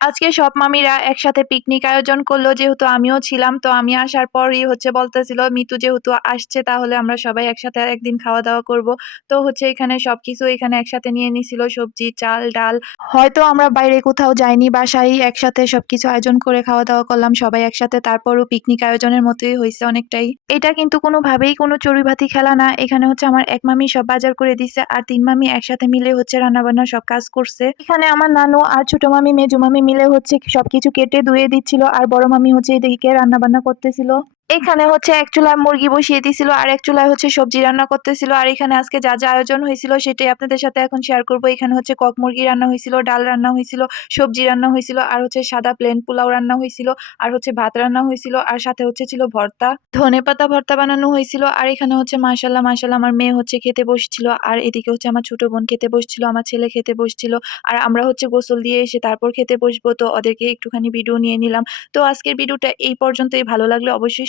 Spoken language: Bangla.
আজকে সব মামিরা একসাথে পিকনিক আয়োজন করল, যেহেতু আমিও ছিলাম, তো আমি আসার পরই হচ্ছে বলতেছিল, মিতু যেহেতু আসছে, তাহলে আমরা সবাই একসাথে একদিন খাওয়া দাওয়া করব। তো হচ্ছে এখানে সবকিছু এখানে একসাথে নিয়ে নিছিল, সবজি, চাল, ডাল। হয়তো আমরা বাইরে কোথাও যাইনি বাসায়, একসাথে সবকিছু আয়োজন করে খাওয়া দাওয়া করলাম সবাই একসাথে, তারপরও পিকনিক আয়োজনের মতোই হয়েছে অনেকটাই। এটা কিন্তু কোনোভাবেই কোনো চড়ুইভাতি খেলা না, এখানে হচ্ছে আমার এক মামি সব বাজার করে দিছে, আর তিন মামি একসাথে মিলে হচ্ছে রান্নাবান্না সব কাজ করছে। এখানে আমার নানু আর ছোট মামি, মেজু মামি মিলে হচ্ছে সবকিছু কেটে ধুয়ে দিচ্ছিল আর বড় মামি হচ্ছে এদিকে রান্না বান্না করতেছিল। এখানে হচ্ছে এক চুলায় মুরগি বসিয়ে দিয়েছিল, আর এক চুলায় হচ্ছে সবজি রান্না করতেছিল, আর এখানে আজকে যা যা আয়োজন হয়েছিল সেটাই আপনাদের সাথে এখন শেয়ার করব। এখানে হচ্ছে কক মুরগি রান্না হয়েছিল, ডাল রান্না হয়েছিল, সবজি রান্না হয়েছিল, আর হচ্ছে সাদা প্লেন পোলাও রান্না হয়েছিল, আর হচ্ছে ভাত রান্না হয়েছিল, আর সাথে হচ্ছে ছিল ভর্তা। ধনে পাতা ভর্তা বানানো হয়েছিল, আর এখানে হচ্ছে মাশাল্লাহ মাশাল্লাহ আমার মেয়ে হচ্ছে খেতে বসছিল, আর এদিকে হচ্ছে আমার ছোট বোন খেতে বসছিল, আমার ছেলে খেতে বসছিল, আর আমরা হচ্ছে গোসল দিয়ে এসে তারপর খেতে বসবো, তো ওদেরকে একটুখানি ভিডিও নিয়ে নিলাম। তো আজকের ভিডিওটা এই পর্যন্তই, ভালো লাগলে অবশ্যই